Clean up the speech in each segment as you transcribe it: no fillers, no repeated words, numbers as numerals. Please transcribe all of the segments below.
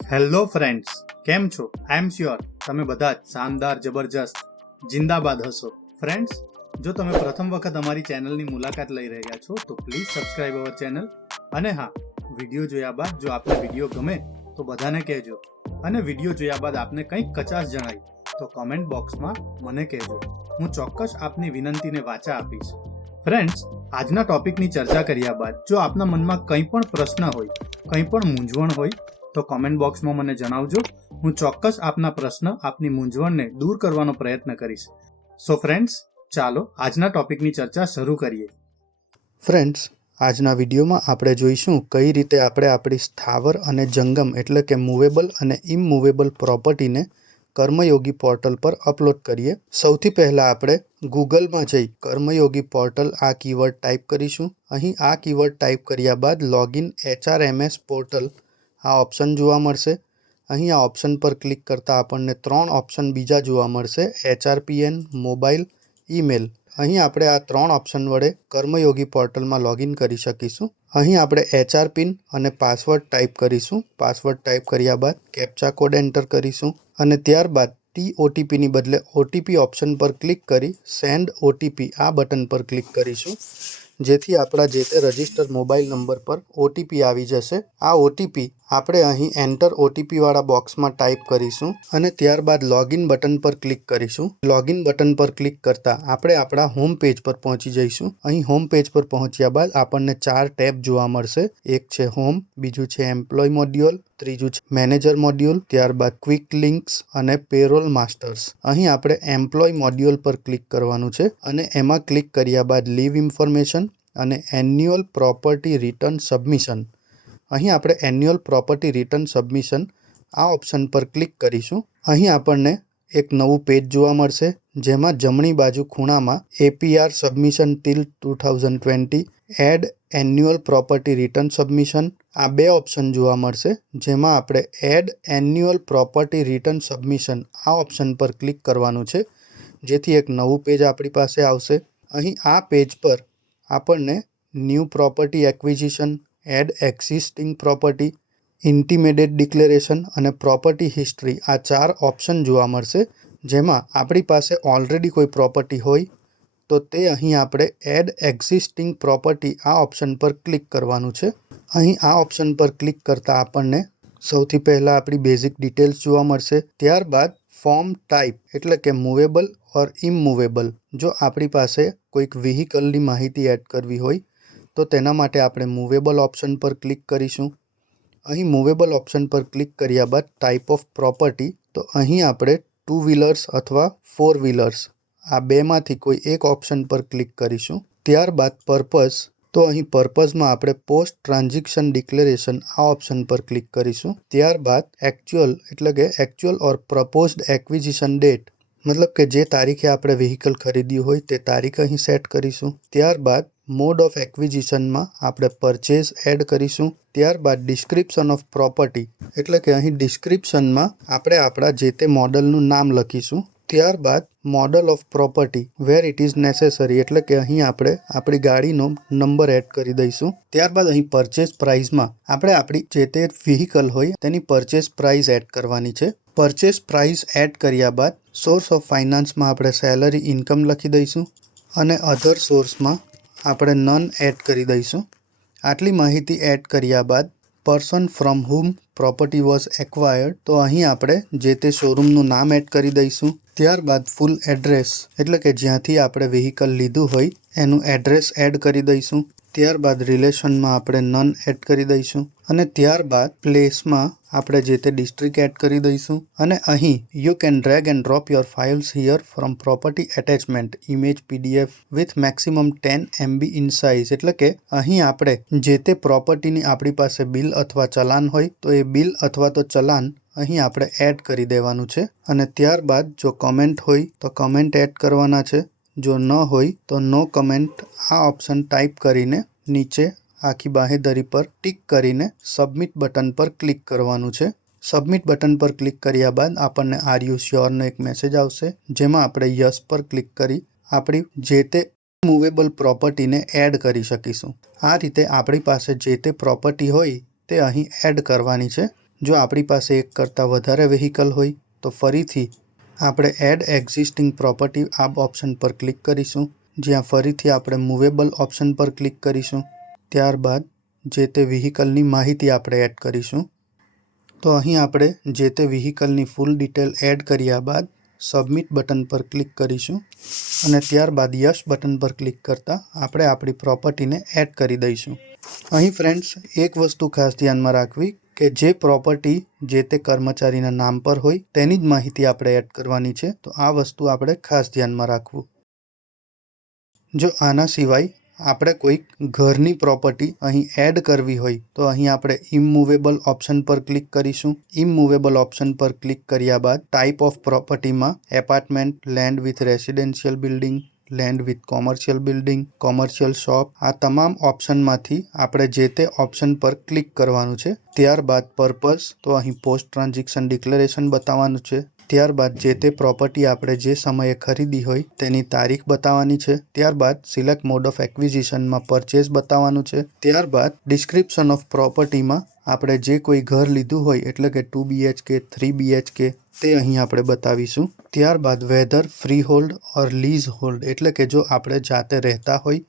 Hello friends, કેમ છો? આઈ am sure તમે બધા જ શાનદાર, જબરજસ્ત, જિંદાબાદ હશો. ફ્રેન્ડ્સ, જો તમે પ્રથમ વખત અમારી ચેનલની મુલાકાત લઈ રહ્યા છો તો પ્લીઝ સબસ્ક્રાઇબ અવર ચેનલ. અને હા, વિડીયો જોયા બાદ જો આપને વિડીયો ગમે તો બધાને કહેજો, અને વિડીયો જોયા બાદ આપને કંઈક કચાશ જણાય તો કોમેન્ટ બોક્સમાં મને કહેજો. હું ચોક્કસ આપની વિનંતીને વાચા આપીશ. ફ્રેન્ડ્સ, આજના ટોપિકની ચર્ચા કર્યા બાદ જો આપના મનમાં કંઈ પણ પ્રશ્ન હોય, કંઈ પણ મૂંઝવણ હોય તો કોમેન્ટ બોક્સમાં મને જણાવજો. હું ચોક્કસ આપના પ્રશ્ન, આપની મૂંઝવણને દૂર કરવાનો પ્રયત્ન કરીશ. સો ફ્રેન્ડ્સ, ચાલો આજના ટોપિકની ચર્ચા શરૂ કરીએ. ફ્રેન્ડ્સ, આજના વિડીયોમાં આપણે જોઈશું કઈ રીતે આપણે આપણી સ્થાવર અને જંગમ એટલે કે મૂવેબલ અને ઇમૂવેબલ પ્રોપર્ટીને કર્મયોગી પોર્ટલ પર અપલોડ કરીએ. સૌથી પહેલાં આપણે ગૂગલમાં જઈ કર્મયોગી પોર્ટલ આ કીવર્ડ ટાઈપ કરીશું. અહીં આ કીવર્ડ ટાઈપ કર્યા બાદ લોગિન HRMS પોર્ટલ આ ઓપ્શન જોવા મળશે. અહીં આ ઓપ્શન પર ક્લિક કરતાં આપણને 3 ઓપ્શન બીજા જોવા મળશે: HRPN, મોબાઈલ, ઈમેલ. અહીં આપણે આ 3 ઓપ્શન વડે કર્મયોગી પોર્ટલમાં લોગિન કરી શકીશું. અહીં આપણે HR પિન અને પાસવર્ડ ટાઈપ કરીશું. પાસવર્ડ ટાઈપ કર્યા બાદ કેપ્ચા કોડ એન્ટર કરીશું અને ત્યારબાદ TOTPની બદલે OTP ઓપ્શન પર ક્લિક કરી સેન્ડ OTP આ બટન પર ક્લિક કરીશું, જેથી આપણા જે તે રજિસ્ટર મોબાઈલ નંબર પર OTP આવી જશે. આ OTP આપણે અહીં એન્ટર OTP વાળા બોક્સમાં ટાઈપ કરીશું અને ત્યારબાદ લોગિન બટન પર ક્લિક કરીશું. લોગિન બટન પર ક્લિક કરતાં આપણે આપણા હોમ પેજ પર પહોંચી જઈશું. અહીં હોમ પેજ પર પહોંચ્યા બાદ આપણને 4 ટેબ જોવા મળશે. એક છે હોમ, બીજું છે એમ્પ્લોય મોડ્યુલ, ત્રીજું છે મેનેજર મોડ્યુલ, ત્યારબાદ ક્વિક લિંક્સ અને પેરોલ માસ્ટર્સ. અહીં આપણે એમ્પ્લોય મોડ્યુલ પર ક્લિક કરવાનું છે અને એમાં ક્લિક કર્યા બાદ લીવ ઇન્ફોર્મેશન અને એન્યુઅલ પ્રોપર્ટી રિટર્ન સબમિશન. અહીં આપણે એન્યુઅલ પ્રોપર્ટી રિટર્ન સબમિશન આ ઓપ્શન પર ક્લિક કરીશું. અહીં આપણને એક નવું પેજ જોવા મળશે, જેમાં જમણી બાજુ ખૂણામાં APR submission till 2020, add annual property return submission આ 2 ઓપ્શન જોવા મળશે, જેમાં આપણે add annual property return submission આ ઓપ્શન પર ક્લિક કરવાનું છે, જેથી એક નવું પેજ આપણી પાસે આવશે. અહીં આ પેજ પર આપણને new property acquisition, add existing property, intimated declaration અને પ્રોપર્ટી હિસ્ટ્રી આ 4 ઓપ્શન જોવા મળશે. જેમાં આપણી પાસે ઓલરેડી કોઈ પ્રોપર્ટી હોય તો તે અહીં આપણે એડ એક્ઝિસ્ટિંગ પ્રોપર્ટી આ ઓપ્શન પર ક્લિક કરવાનું છે. અહીં આ ઓપ્શન પર ક્લિક કરતાં આપણને સૌથી પહેલાં આપણી બેઝિક ડિટેલ્સ જોવા મળશે. ત્યારબાદ ફોર્મ ટાઈપ એટલે કે મૂવેબલ ઓર ઇમૂવેબલ. જો આપણી પાસે કોઈક વ્હીકલની માહિતી એડ કરવી હોય તો તેના માટે આપણે મૂવેબલ ઓપ્શન પર ક્લિક કરીશું. અહીં મૂવેબલ ઓપ્શન પર ક્લિક કર્યા બાદ ટાઈપ ઓફ પ્રોપર્ટી, તો અહીં આપણે 2 વ્હીલર્સ અથવા 4 વ્હીલર્સ આ બેમાંથી કોઈ એક ઓપ્શન પર ક્લિક કરીશું. ત્યારબાદ પર્પઝ, તો અહીં પર્પઝમાં આપણે પોસ્ટ ટ્રાન્ઝેક્શન ડિક્લેરેશન આ ઓપ્શન પર ક્લિક કરીશું. ત્યારબાદ એકચ્યુઅલ એટલે કે એકચ્યુઅલ ઓર પ્રપોઝડ એક્વિઝિશન ડેટ, મતલબ કે જે તારીખે આપણે વ્હીકલ ખરીદ્યું હોય તે તારીખ અહીં સેટ કરીશું. ત્યારબાદ મોડ ઓફ એક્વિઝિશનમાં આપણે પરચેઝ એડ કરીશું. ત્યારબાદ ડિસ્ક્રિપ્શન ઓફ પ્રોપર્ટી એટલે કે અહીં ડિસ્ક્રિપ્શનમાં આપણે આપણા જે તે મોડલનું નામ લખીશું. ત્યારબાદ model of property where it is necessary એટલે કે અહીં આપણે આપણી ગાડીનો નંબર એડ કરી દઈશું. ત્યારબાદ અહીં પરચેઝ પ્રાઇસમાં આપણે આપણી જે તે વ્હીકલ હોય તેની પરચેઝ પ્રાઇસ એડ કરવાની છે. પરચેઝ પ્રાઇસ એડ કર્યા બાદ સોર્સ ઓફ ફાઇનાન્સમાં આપણે સેલરી ઇન્કમ લખી દઈશું અને અધર સોર્સમાં આપણે નન એડ કરી દઈશું. આટલી માહિતી એડ કર્યા બાદ person from whom property was acquired, તો અહીં આપણે જે તે શોરૂમનું નામ એડ કરી દઈશું. ત્યારબાદ ફૂલ એડ્રેસ એટલે કે જ્યાંથી આપણે વ્હીકલ લીધું હોય એનું એડ્રેસ એડ કરી દઈશું. ત્યારબાદ રિલેશનમાં આપણે નન એડ કરી દઈશું અને ત્યારબાદ પ્લેસમાં આપણે જે તે ડિસ્ટ્રિક્ટ એડ કરી દઈશું. અને અહીં you can drag and drop your files here from property attachment image PDF with maximum 10 MB in size એટલે કે અહીં આપણે જે તે પ્રોપર્ટીની આપણી પાસે બિલ અથવા ચલાન હોય તો એ બિલ અથવા તો ચલાન અહીં આપણે એડ કરી દેવાનું છે. અને ત્યારબાદ જો કમેન્ટ હોય તો કમેન્ટ એડ કરવાના છે. જો ન હોય તો નો કમેન્ટ આ ઓપ્શન ટાઈપ કરીને નીચે આખી બાંહેધરી પર ટિક કરીને સબમિટ બટન પર ક્લિક કરવાનું છે. સબમિટ બટન પર ક્લિક કર્યા બાદ આપણને આર યુ શ્યોરનો એક મેસેજ આવશે, જેમાં આપણે યસ પર ક્લિક કરી આપણી જે તે મૂવેબલ પ્રોપર્ટીને એડ કરી શકીશું. આ રીતે આપણી પાસે જે તે પ્રોપર્ટી હોય તે અહીં એડ કરવાની છે. જો આપણી પાસે એક કરતાં વધારે વ્હીકલ હોય તો ફરીથી આપણે એડ એક્ઝિસ્ટિંગ પ્રોપર્ટી આ ઓપ્શન પર ક્લિક કરીશું, જ્યાં ફરીથી આપણે મૂવેબલ ઓપ્શન પર ક્લિક કરીશું. ત્યારબાદ જે તે વ્હીકલની માહિતી આપણે એડ કરીશું. તો અહીં આપણે જે તે વ્હીકલની ફૂલ ડિટેલ એડ કર્યા બાદ સબમિટ બટન પર ક્લિક કરીશું અને ત્યારબાદ યસ બટન પર ક્લિક કરતાં આપણે આપણી પ્રોપર્ટીને એડ કરી દઈશું. અહીં ફ્રેન્ડ્સ એક વસ્તુ ખાસ ધ્યાનમાં રાખવી કે જે પ્રોપર્ટી જે તે કર્મચારીના નામ પર હોય તેની જ માહિતી આપણે એડ કરવાની છે, તો આ વસ્તુ આપણે ખાસ ધ્યાનમાં રાખવું. જો આના સિવાય આપણે કોઈક ઘરની પ્રોપર્ટી અહીં એડ કરવી હોય તો અહીં આપણે ઇમૂવેબલ ઓપ્શન પર ક્લિક કરીશું. ઇમૂવેબલ ઓપ્શન પર ક્લિક કર્યા બાદ ટાઈપ ઓફ પ્રોપર્ટીમાં apartment, land with residential building, land with commercial building, commercial shop, આ તમામ ઓપ્શનમાંથી આપણે જે તે ઓપ્શન પર ક્લિક કરવાનું છે. ત્યારબાદ પર્પઝ, તો અહીં પોસ્ટ ટ્રાન્ઝેક્શન ડિક્લેરેશન બતાવવાનું છે. ત્યારબાદ જે તે પ્રોપર્ટી આપણે જે સમયે ખરીદી હોય તેની તારીખ બતાવવાની છે. ત્યારબાદ સિલેક્ટ મોડ ઓફ એક્વિઝિશનમાં પરચેઝ બતાવવાનું છે. ત્યારબાદ ડિસ્ક્રિપ્શન ઓફ પ્રોપર્ટીમાં આપણે જે કોઈ ઘર લીધું હોય એટલે કે 2 BHK, 3 BHK તે અહીં આપણે બતાવીશું. ત્યારબાદ વેધર ફ્રી હોલ્ડ ઓર લીઝ હોલ્ડ, એટલે કે જો આપણે જાતે રહેતા હોય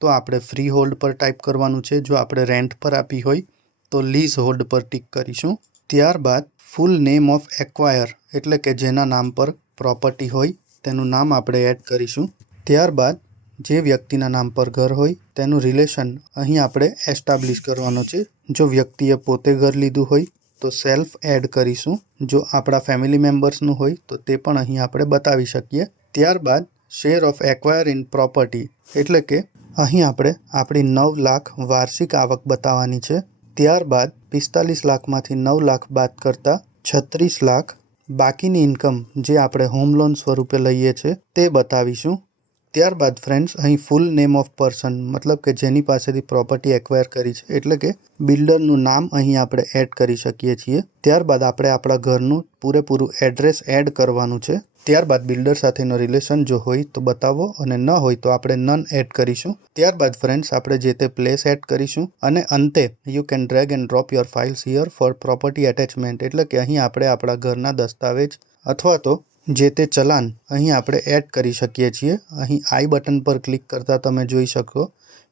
તો આપણે ફ્રી હોલ્ડ પર ટાઈપ કરવાનું છે. જો આપણે રેન્ટ પર આપી હોય તો લીઝ હોલ્ડ પર ટિક કરીશું. ત્યારબાદ ફૂલ નેમ ઓફ એક્વાયર, એટલે કે જેના નામ પર પ્રોપર્ટી હોય તેનું નામ આપણે એડ કરીશું. ત્યારબાદ જે વ્યક્તિના નામ પર ઘર હોય તેનું રિલેશન અહીં આપણે એસ્ટાબ્લિશ કરવાનો છે. જો વ્યક્તિએ પોતે ઘર લીધું હોય તો સેલ્ફ એડ કરીશું. જો આપણા ફેમિલી મેમ્બર્સનું હોય તો તે પણ અહીં આપણે બતાવી શકીએ. ત્યારબાદ share of acquire in property, એટલે કે અહીં આપણે આપણી 9 લાખ વાર્ષિક આવક બતાવવાની છે. ત્યારબાદ 45 લાખમાંથી 9 લાખ બાદ કરતાં 36 લાખ બાકીની ઇન્કમ જે આપણે હોમ લોન સ્વરૂપે લઈએ છીએ તે બતાવીશું. ત્યારબાદ ફ્રેન્ડ્સ અહીં ફૂલ નેમ ઓફ પર્સન, મતલબ કે જેની પાસેથી પ્રોપર્ટી એક્વાયર કરી છે એટલે કે બિલ્ડરનું નામ અહીં આપણે એડ કરી શકીએ છીએ. ત્યારબાદ આપણે આપણા ઘરનું પૂરેપૂરું એડ્રેસ એડ કરવાનું છે. ત્યારબાદ બિલ્ડર સાથેનો રિલેશન જો હોય તો બતાવો અને ન હોય તો આપણે નન એડ કરીશું. ત્યારબાદ ફ્રેન્ડ્સ આપણે જે તે પ્લેસ એડ કરીશું અને અંતે you can drag and drop your files here for property attachment, એટલે કે અહીં આપણે આપણા ઘરના દસ્તાવેજ અથવા તો જે તે ચલાન અહીં આપણે એડ કરી શકીએ છીએ. અહીં આઈ બટન પર ક્લિક કરતાં તમે જોઈ શકો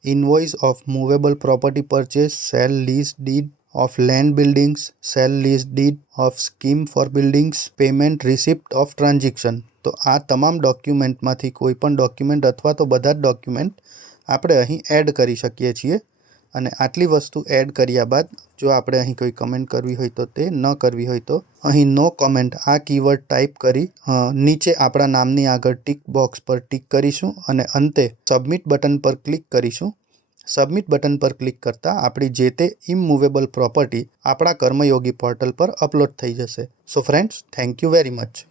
invoice of movable property purchase, cell lease did of land buildings, cell lease did of scheme for buildings, payment receipt of transaction. તો આ તમામ ડોક્યુમેન્ટમાંથી કોઈ પણ ડોક્યુમેન્ટ અથવા તો બધા જ ડોક્યુમેન્ટ આપણે અહીં એડ કરી શકીએ છીએ. અને આટલી વસ્તુ એડ કર્યા બાદ જો આપણે અહીં કોઈ કમેન્ટ કરવી હોય તો તે, ન કરવી હોય તો અહીં નો કમેન્ટ આ કીવર્ડ ટાઈપ કરી નીચે આપણા નામની આગળ ટિક બોક્સ પર ટિક કરીશું અને અંતે સબમિટ બટન પર ક્લિક કરીશું. સબમિટ બટન પર ક્લિક કરતાં આપણી જે તે ઇમૂવેબલ પ્રોપર્ટી આપણા કર્મયોગી પોર્ટલ પર અપલોડ થઈ જશે. So friends, thank you very much.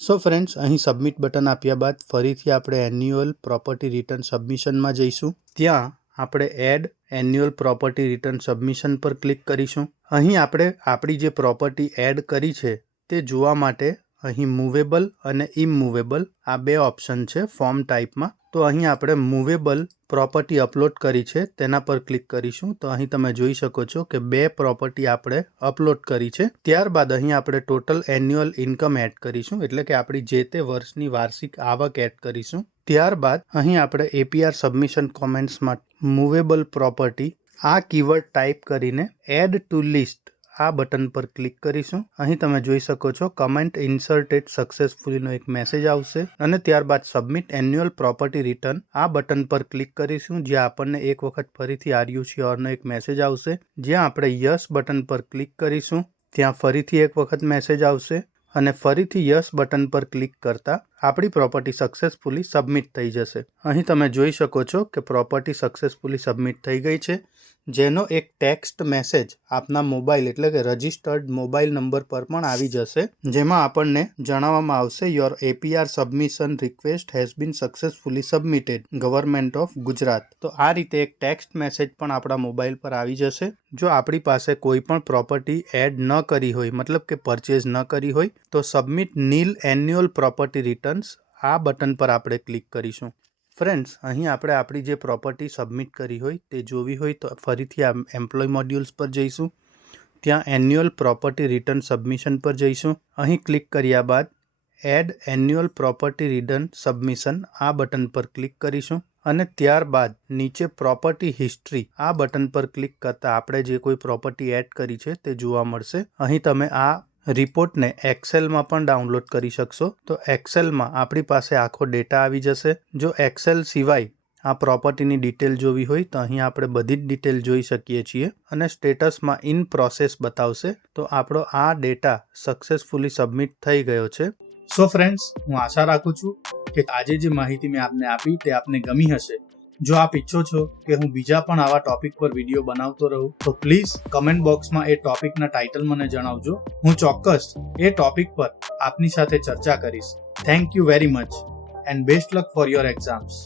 So friends, અહીં સબમિટ બટન આપ્યા બાદ ફરીથી આપણે એન્યુઅલ પ્રોપર્ટી રિટર્ન સબમિશનમાં જઈશું. ત્યાં આપણે add annual property return submission પર ક્લિક કરીશું. અહીં આપણે આપણી જે પ્રોપર્ટી એડ કરી છે તે જોવા માટે અહીં મૂવેબલ અને ઇમૂવેબલ આ બે ઓપ્શન છે ફોર્મ ટાઈપમાં. તો અહીં આપણે મૂવેબલ પ્રોપર્ટી અપલોડ કરી છે તેના પર ક્લિક કરીશું. તો અહીં તમે જોઈ શકો છો કે 2 પ્રોપર્ટી આપણે અપલોડ કરી છે. ત્યારબાદ અહીં આપણે ટોટલ એન્યુઅલ ઇન્કમ એડ કરીશું, એટલે કે આપણી જે તે વર્ષની વાર્ષિક આવક એડ કરીશું. ત્યારબાદ અહીં આપણે APR સબમિશન કોમેન્ટ્સમાં મૂવેબલ પ્રોપર્ટી આ કીવર્ડ ટાઈપ કરીને એડ ટુ લિસ્ટ આ બટન પર ક્લિક કરીશું. અહીં તમે જોઈ શકો છો કમેન્ટ ઇન્સર્ટેડ સક્સેસફુલીનો એક મેસેજ આવશે અને ત્યારબાદ સબમિટ એન્યુઅલ પ્રોપર્ટી રિટર્ન આ બટન પર ક્લિક કરીશું, જ્યાં આપણને એક વખત ફરીથી આર યુ શ્યોરનો એક મેસેજ આવશે. જ્યાં આપણે યસ બટન પર ક્લિક કરીશું ત્યાં ફરીથી એક વખત મેસેજ આવશે અને ફરીથી યસ બટન પર ક્લિક કરતાં આપણી પ્રોપર્ટી સક્સેસફુલી સબમિટ થઈ જશે. અહીં તમે જોઈ શકો છો કે પ્રોપર્ટી સક્સેસફુલી સબમિટ થઈ ગઈ છે, જેનો એક ટેક્સ્ટ મેસેજ આપના મોબાઈલ એટલે કે રજિસ્ટર્ડ મોબાઈલ નંબર પર પણ આવી જશે, જેમાં આપણને જણાવવામાં આવશે your APR submission request has been successfully submitted, government of Gujarat. તો આ રીતે એક ટેક્સ્ટ મેસેજ પણ આપણા મોબાઈલ પર આવી જશે. જો આપણી પાસે કોઈ પણ પ્રોપર્ટી એડ ન કરી હોય, મતલબ કે પરચેઝ ન કરી હોય, તો સબમિટ નીલ એન્યુઅલ પ્રોપર્ટી રિટર્ન્સ આ બટન પર આપણે ક્લિક કરીશું. ફ્રેન્ડ્સ, અહીં આપણે આપણી જે પ્રોપર્ટી સબમિટ કરી હોય તે જોવી હોય તો ફરીથી આ એમ્પ્લોય મોડ્યુલ્સ પર જઈશું. ત્યાં એન્યુઅલ પ્રોપર્ટી રિટર્ન સબમિશન પર જઈશું. અહીં ક્લિક કર્યા બાદ add annual property return submission આ બટન પર ક્લિક કરીશું અને ત્યારબાદ નીચે પ્રોપર્ટી હિસ્ટ્રી આ બટન પર ક્લિક કરતાં આપણે જે કોઈ પ્રોપર્ટી એડ કરી છે તે જોવા મળશે. અહીં તમે આ રિપોર્ટને એક્સેલમાં પણ ડાઉનલોડ કરી શકશો. તો એક્સેલમાં આપણી પાસે આખો ડેટા આવી જશે. જો એક્સેલ સિવાય આ પ્રોપર્ટીની ડિટેલ જોવી હોય તો અહીં આપણે બધી જ ડિટેલ જોઈ શકીએ છીએ અને સ્ટેટસમાં ઇન પ્રોસેસ બતાવશે. તો આપણો આ ડેટા સક્સેસફુલી સબમિટ થઈ ગયો છે. સો ફ્રેન્ડ્સ, હું આશા રાખું છું કે આજે જે માહિતી મેં આપને આપી તે આપને ગમી હશે. જો આપ ઈચ્છો છો કે હું બીજા પણ આવા ટોપિક પર વિડીયો બનાવતો રહું તો પ્લીઝ કમેન્ટ બોક્સમાં એ ટોપિકના ટાઇટલ મને જણાવજો. હું ચોક્કસ એ ટોપિક પર આપની સાથે ચર્ચા કરીશ. Thank you very much and best luck for your exams.